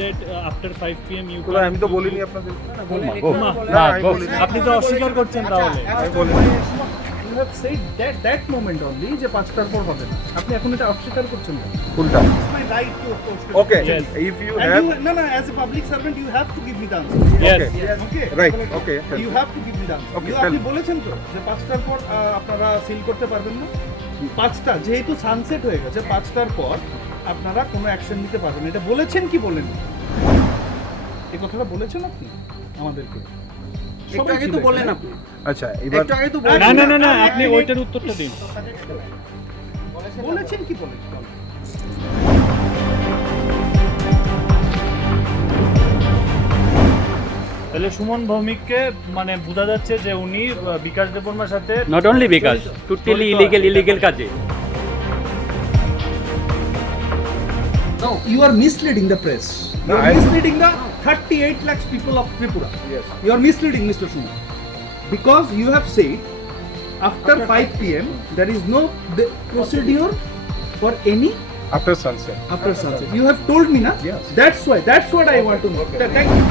that after 5 p.m. you তো আমি তো বলিনি আপনাদের আপনি তো অস্বীকার করছেন তাহলে আমি বলিনি You have said that moment only যে 5টার পর হবে না আপনি এখন এটা অস্বীকার করছেন না কোনটা It's my right to oppose it. Okay Yes. if you And have no as a public servant you have to give me the answer Yes. okay right okay you have to give me the answer Okay, you tell আপনি me. বলেছেন তো যে 5টার পর আপনারা seal করতে পারবেন না 5টা যেহেতু সানসেট হয়ে গেছে 5টার পর আপনারা কোনো অ্যাকশন নিতে পারবেন না এটা বলেছেন কি বলেন এই কথাটা বলেছেন আপনি আমাদেরকে একটু আগে তো বললেন আপনি আচ্ছা এবার একটু আগে তো না আপনি ওইটার উত্তরটা দিন বলেছেন কি বলেছেন তাহলে সুমন ভৌমিককে মানে বোঝা যাচ্ছে যে উনি বিকাশ দেববর্মার সাথে Not only Bikash, totally illegal কাজে। No, you are misleading the press. You are misleading the 38 lakhs people of Tripura. Yes. You are misleading Mr. Suman. Because you have said after 5 p.m. there is no procedure for any after sunset after sunset. You have told me na? Yes. That's what I want to know. Thank you.